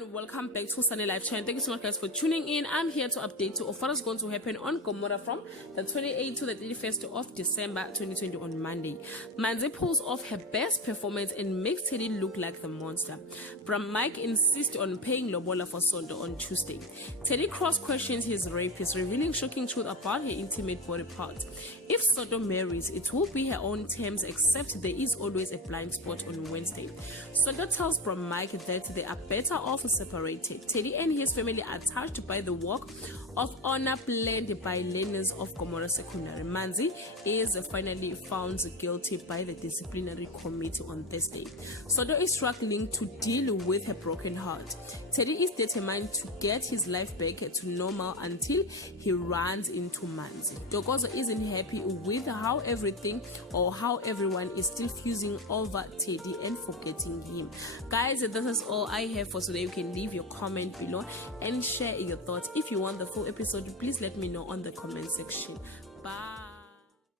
everyone, welcome back to Sunny Life Channel. Thank you so much guys for tuning in. I'm here to update you of what is going to happen on Gomora from the 28th to the 31st of December 2020 on Monday. Manzi pulls off her best performance and makes Teddy look like the monster. Bram Mike insists on paying Lobola for Sondo on Tuesday. Teddy Cross questions his rapist, revealing shocking truth about her intimate body part. If Sondo marries, it will be her own terms, except there is always a blind spot on Wednesday. Sondo tells Bram Mike that they are better off separated. Teddy and his family are touched by the walk of honor planned by learners of Gomora Secondary. Manzi is finally found guilty by the disciplinary committee on Thursday. Sondo is struggling to deal with her broken heart. Teddy is determined to get his life back to normal until he runs into Manzi. Dokozo isn't happy with how everyone is still fusing over Teddy and forgetting him. Guys, this is all I have for today. You can leave your comment below and share your thoughts. If you want the full episode, please let me know on the comment section. Bye.